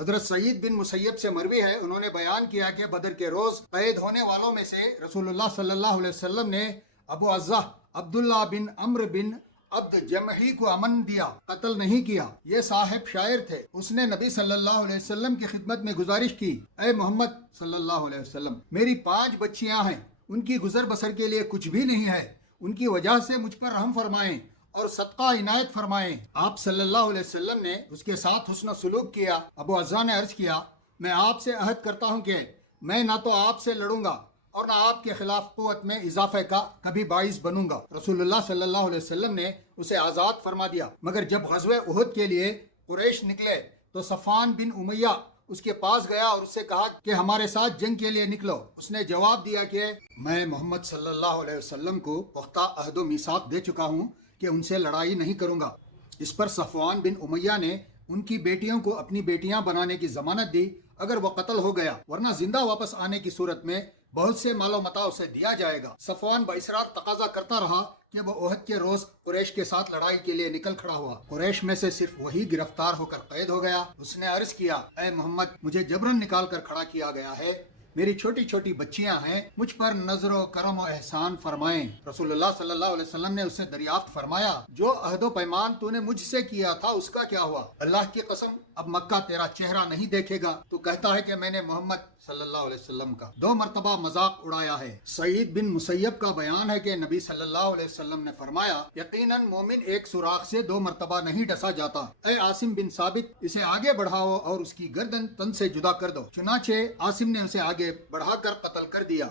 حضرت سعید بن مسیب سے مروی ہے، انہوں نے بیان کیا کہ بدر کے روز قید ہونے والوں میں سے رسول اللہ صلی اللہ علیہ وسلم نے ابو عزہ عبداللہ بن عمرو بن عبد جمحی کو امن دیا، قتل نہیں کیا۔ یہ صاحب شاعر تھے۔ اس نے نبی صلی اللہ علیہ وسلم کی خدمت میں گزارش کی، اے محمد صلی اللہ علیہ وسلم، میری 5 بچیاں ہیں، ان کی گزر بسر کے لیے کچھ بھی نہیں ہے، ان کی وجہ سے مجھ پر رحم فرمائیں اور صدقہ عنایت فرمائیں۔ آپ صلی اللہ علیہ وسلم نے اس کے ساتھ حسن سلوک کیا۔ ابو عزہ نے عرض کیا، میں آپ سے عہد کرتا ہوں کہ میں نہ تو آپ سے لڑوں گا اور نہ آپ کے خلاف قوت میں اضافے کا کبھی باعث بنوں گا۔ رسول اللہ صلی اللہ علیہ وسلم نے اسے آزاد فرما دیا۔ مگر جب غزوہ احد کے لیے قریش نکلے تو صفوان بن امیہ اس کے پاس گیا اور اس سے کہا کہ ہمارے ساتھ جنگ کے لیے نکلو۔ اس نے جواب دیا کہ میں محمد صلی اللہ علیہ وسلم کو پختہ عہد و میثاق دے چکا ہوں کہ ان سے لڑائی نہیں کروں گا۔ اس پر صفوان بن امیہ نے ان کی بیٹیوں کو اپنی بیٹیاں بنانے کی ضمانت دی اگر وہ قتل ہو گیا، ورنہ زندہ واپس آنے کی صورت میں بہت سے مال و متاع اسے دیا جائے گا۔ صفوان باصرار تقاضا کرتا رہا کہ وہ احد کے روز قریش کے ساتھ لڑائی کے لیے نکل کھڑا ہوا۔ قریش میں سے صرف وہی گرفتار ہو کر قید ہو گیا۔ اس نے عرض کیا، اے محمد، مجھے جبرن نکال کر کھڑا کیا گیا ہے، میری چھوٹی چھوٹی بچیاں ہیں، مجھ پر نظر و کرم و احسان فرمائیں۔ رسول اللہ صلی اللہ علیہ وسلم نے اس سے دریافت فرمایا، جو عہد و پیمان تو نے مجھ سے کیا تھا اس کا کیا ہوا؟ اللہ کی قسم، اب مکہ تیرا چہرہ نہیں دیکھے گا۔ تو کہتا ہے کہ میں نے محمد صلی اللہ علیہ وسلم کا 2 مرتبہ مذاق اڑایا ہے۔ سعید بن مسیب کا بیان ہے کہ نبی صلی اللہ علیہ وسلم نے فرمایا، یقیناً مومن ایک سوراخ سے 2 مرتبہ نہیں ڈسا جاتا۔ اے عاصم بن ثابت، اسے آگے بڑھاؤ اور اس کی گردن تن سے جدا کر دو۔ چنانچہ عاصم نے اسے آگے بڑھا کر قتل کر دیا۔